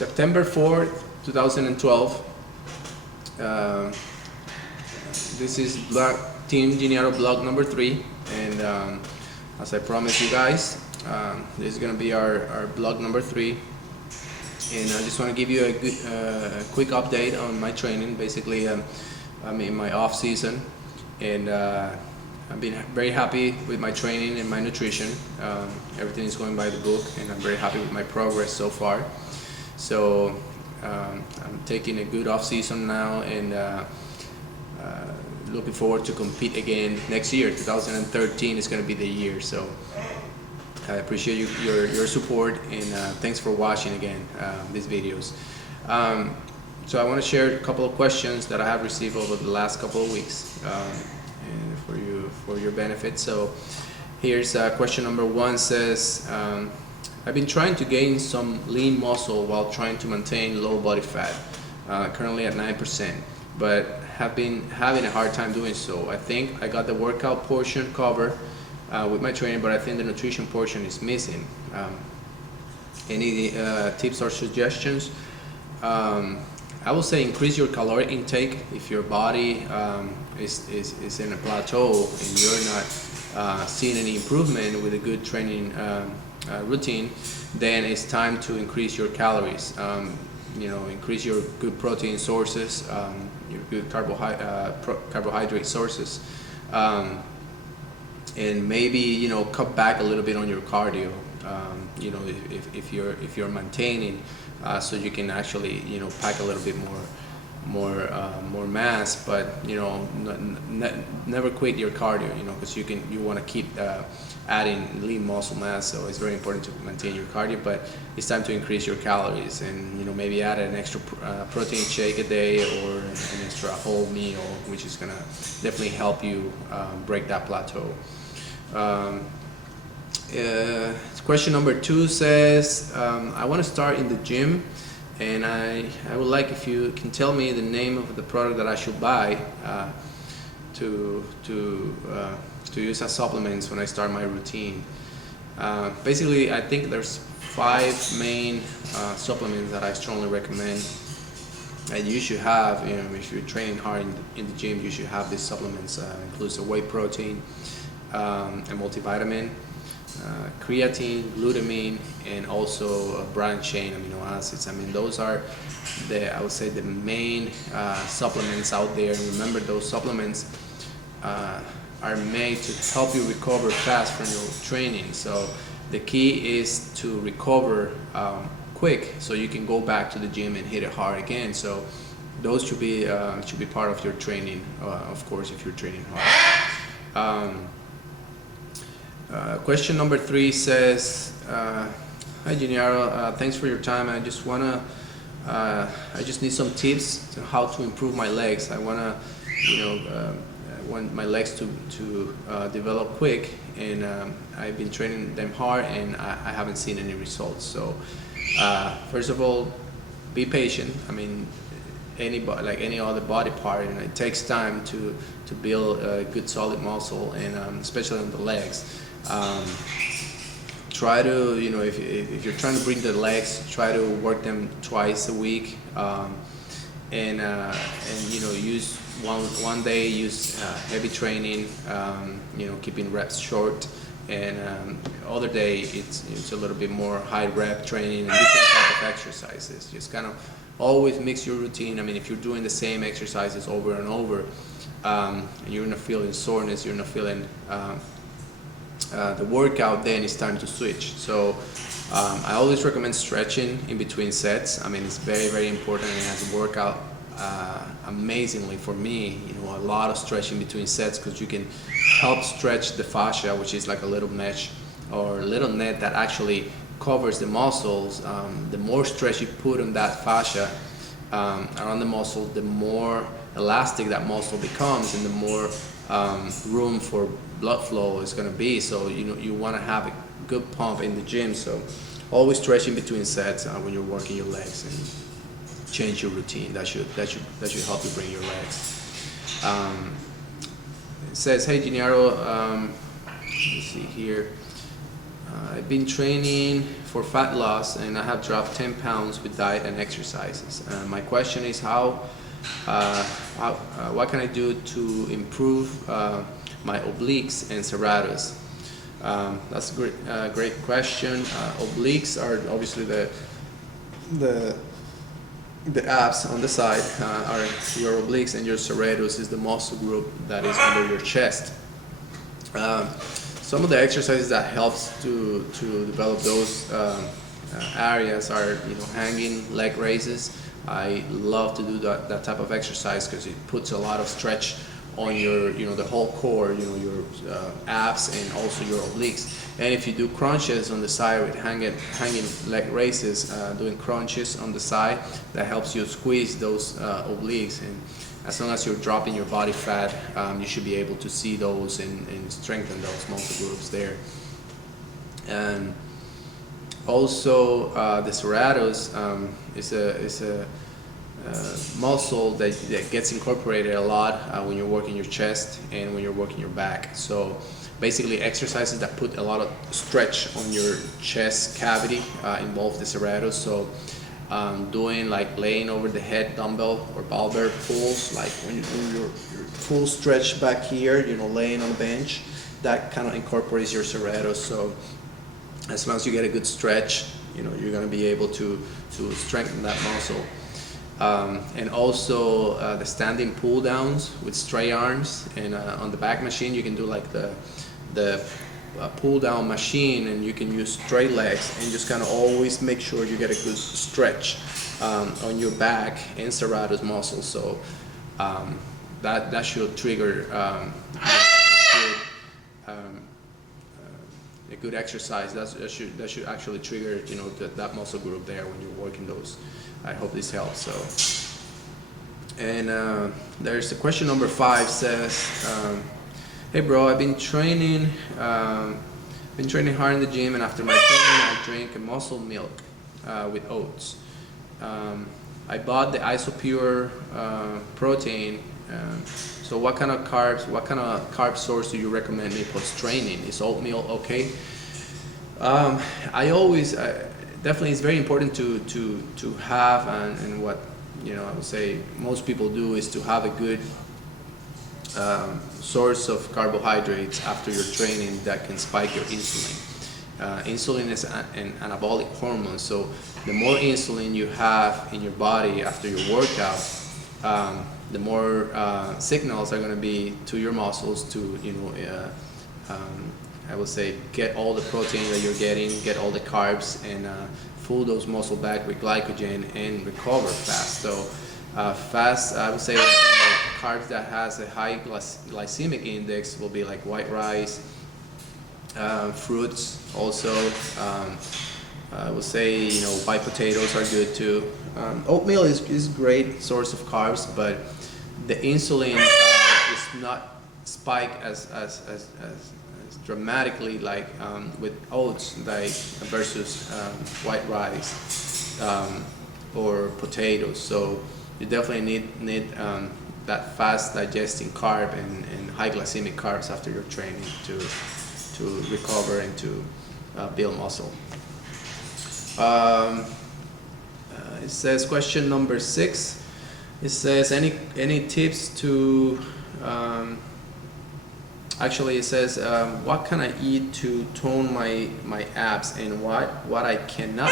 September 4th, 2012. This is Team Giniaro blog number 3, and as I promised you guys, this is going to be our blog number 3, and I just want to give you a quick update on my training. Basically, I'm in my off season, and I've been very happy with my training and my nutrition. Everything is going by the book, and I'm very happy with my progress so far. So I'm taking a good off season now, and looking forward to compete again next year. 2013 is going to be the year. So I appreciate your support, and thanks for watching again these videos. So I want to share a couple of questions that I have received over the last couple of weeks, and for your benefit. So here's question number 1. Says, I've been trying to gain some lean muscle while trying to maintain low body fat, currently at 9%, but have been having a hard time doing so. I think I got the workout portion covered with my training, but I think the nutrition portion is missing. Any tips or suggestions? I will say increase your caloric intake. If your body is in a plateau and you're not seeing any improvement with a good training routine, then it's time to increase your calories. Increase your good protein sources, your good carbohydrate sources, and maybe cut back a little bit on your cardio. If you're maintaining, so you can actually pack a little bit more mass, but never quit your cardio, because you want to keep adding lean muscle mass. So it's very important to maintain your cardio, but it's time to increase your calories, and maybe add an extra protein shake a day, or an extra whole meal, which is gonna definitely help you break that plateau. Question number 2 says, I want to start in the gym, and I would like if you can tell me the name of the product that I should buy to use as supplements when I start my routine. Basically, I think there's 5 main supplements that I strongly recommend that you should have. If you're training hard in the gym, you should have these supplements. Includes a whey protein, a multivitamin, creatine, glutamine, and also branched chain amino acids. Those are I would say the main supplements out there. And remember, those supplements are made to help you recover fast from your training. So the key is to recover quick, so you can go back to the gym and hit it hard again. So those should be part of your training, of course, if you're training hard. Question number 3 says, hi Giniaro, thanks for your time. I just need some tips to how to improve my legs. I want my legs to develop quick, and I've been training them hard, and I haven't seen any results. So first of all, be patient. Like any other body part, it takes time to build a good solid muscle, and especially on the legs. Try to, if you're trying to bring the legs, try to work them twice a week, and use one day use heavy training, keeping reps short, and other day it's a little bit more high rep training and different type of exercises. Just kind of always mix your routine. If you're doing the same exercises over and over, you're not feeling soreness, you're not feeling the workout, then it's time to switch. So I always recommend stretching in between sets. It's very, very important, and it has worked out amazingly for me. A lot of stretching between sets, because you can help stretch the fascia, which is like a little mesh or a little net that actually covers the muscles. The more stress you put on that fascia around the muscle, the more elastic that muscle becomes, and the more room for blood flow is going to be. So you want to have a good pump in the gym. So always stretching between sets when you're working your legs, and change your routine. That should help you bring your legs. It says, hey Giniaro, let me see here. I've been training for fat loss and I have dropped 10 pounds with diet and exercises. My question is what can I do to improve my obliques and serratus? That's a great question. Obliques are obviously the abs on the side are your obliques, and your serratus is the muscle group that is under your chest. Some of the exercises that helps to develop those areas are, hanging leg raises. I love to do that type of exercise because it puts a lot of stretch on your, the whole core, your abs and also your obliques. And if you do crunches on the side with hanging leg raises, doing crunches on the side, that helps you squeeze those obliques. And as long as you're dropping your body fat, you should be able to see those and strengthen those muscle groups there. And also, the serratus is a muscle that gets incorporated a lot when you're working your chest and when you're working your back. So basically, exercises that put a lot of stretch on your chest cavity involve the serratus. So doing like laying over the head dumbbell or barbell pulls, like when you do your full stretch back here, laying on a bench, that kind of incorporates your serratus. So as long as you get a good stretch, you're going to be able to strengthen that muscle. And also the standing pull downs with straight arms, and on the back machine you can do like the pull down machine, and you can use straight legs and just kind of always make sure you get a good stretch on your back and serratus muscles. So that should trigger a good exercise. That should actually trigger that muscle group there when you're working those. I hope this helps. So, and there's a question number 5 says, hey bro, I've been training hard in the gym, and after my training I drink a muscle milk with oats. I bought the Isopure protein. So what kind of carb source do you recommend me post training? Is oatmeal okay? Definitely it's very important to have, and what I would say most people do is to have a good source of carbohydrates after your training that can spike your insulin. Insulin is an anabolic hormone, so the more insulin you have in your body after your workout, the more signals are going to be to your muscles to I would say get all the protein that you're getting, get all the carbs, and fill those muscle back with glycogen and recover fast. So fast, I would say carbs that has a high glycemic index will be like white rice, fruits also. I would say white potatoes are good too. Oatmeal is a great source of carbs, but the insulin is not spiked as dramatically like with oats, like versus white rice or potatoes. So you definitely need that fast digesting carb and high glycemic carbs after your training to recover and to build muscle. It says question number 6. It says any tips to actually it says what can I eat to tone my abs, and what I cannot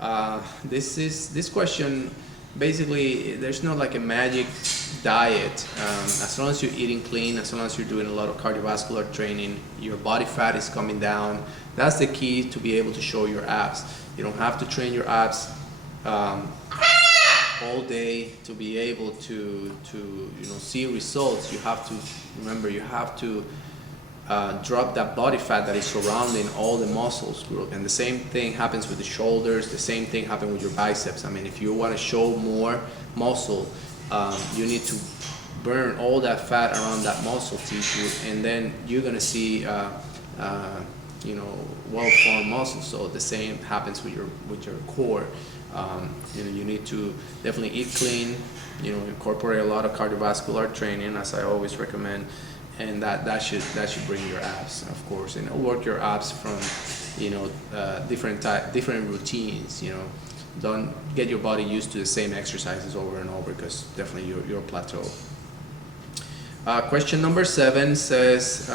do. This question, basically there's not like a magic diet. As long as you're eating clean, as long as you're doing a lot of cardiovascular training, your body fat is coming down. That's the key to be able to show your abs. You don't have to train your abs all day to be able to see results. You have to remember, you have to drop that body fat that is surrounding all the muscles group. And the same thing happens with the shoulders, the same thing happens with your biceps. I mean, if you want to show more muscle, you need to burn all that fat around that muscle tissue, and then you're going to see well-formed muscles. So the same happens with your core. You need to definitely eat clean, incorporate a lot of cardiovascular training, as I always recommend, and that should bring your abs, of course, and work your abs from different routines. Don't get your body used to the same exercises over and over, because definitely you'll plateau. Question number 7 says,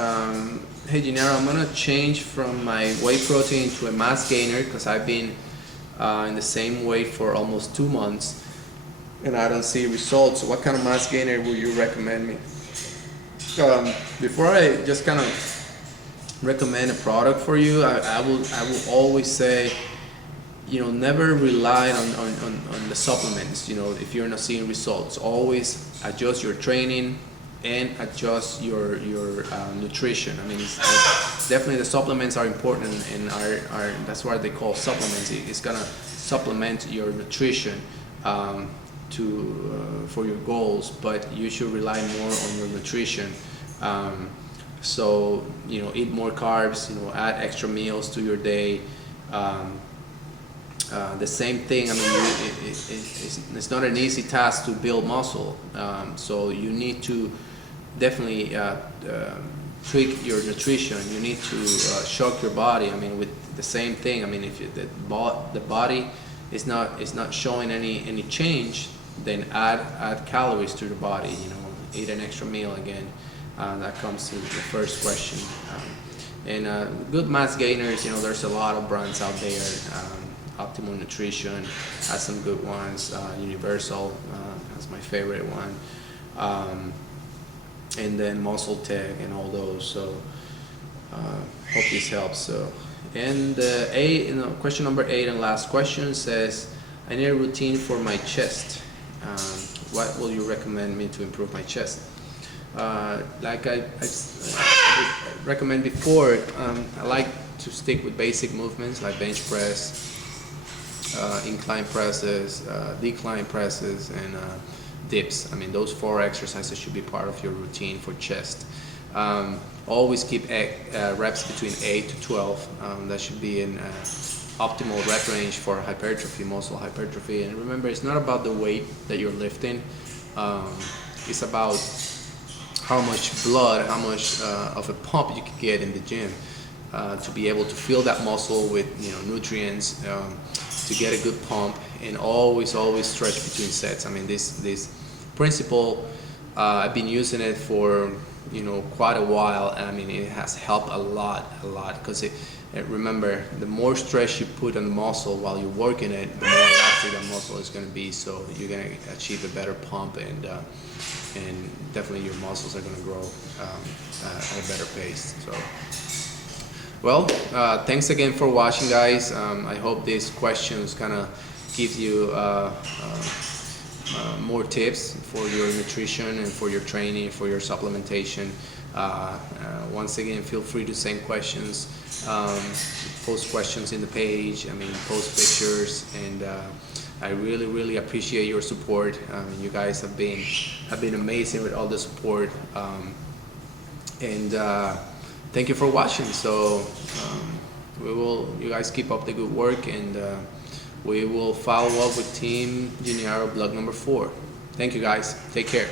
hey Giniaro, I'm gonna change from my whey protein to a mass gainer because I've been in the same weight for almost 2 months and I don't see results. What kind of mass gainer will you recommend me? Before I just kind of recommend a product for you, I will always say, never rely on the supplements. If you're not seeing results, always adjust your training and adjust your nutrition. I mean, it's definitely the supplements are important, and are that's why they call supplements. It's gonna supplement your nutrition for your goals, but you should rely more on your nutrition. So eat more carbs. Add extra meals to your day. The same thing. I mean, it's not an easy task to build muscle. So you need to definitely tweak your nutrition. You need to shock your body. I mean, with the same thing. I mean, if the body is not showing any change, then add calories to the body. Eat an extra meal again. That comes to the first question. And good mass gainers. There's a lot of brands out there. Optimal Nutrition has some good ones. Universal that's my favorite one. And then Muscle Tech and all those. So hope this helps. So, and question number 8 and last question says, I need a routine for my chest. What will you recommend me to improve my chest? Like I recommend before, I like to stick with basic movements like bench press, incline presses, decline presses, and dips. I mean, those 4 exercises should be part of your routine for chest. Always keep reps between 8 to 12. That should be an optimal rep range for hypertrophy, muscle hypertrophy. And remember, it's not about the weight that you're lifting. It's about how much blood, how much of a pump you can get in the gym to be able to fill that muscle with nutrients, to get a good pump, and always stretch between sets. I mean, this principle, I've been using it for quite a while, and I mean, it has helped a lot because remember, the more stress you put on the muscle while you're working it, the more elastic that muscle is going to be, so you're going to achieve a better pump, and definitely your muscles are going to grow at a better pace. So, well, thanks again for watching, guys. I hope these questions kind of give you more tips for your nutrition and for your training, for your supplementation. Once again, feel free to send questions, post questions in the page. I mean, post pictures, and I really appreciate your support. You guys have been amazing with all the support, and thank you for watching. So you guys keep up the good work, and we will follow up with Team Giniaro blog number 4. Thank you, guys. Take care.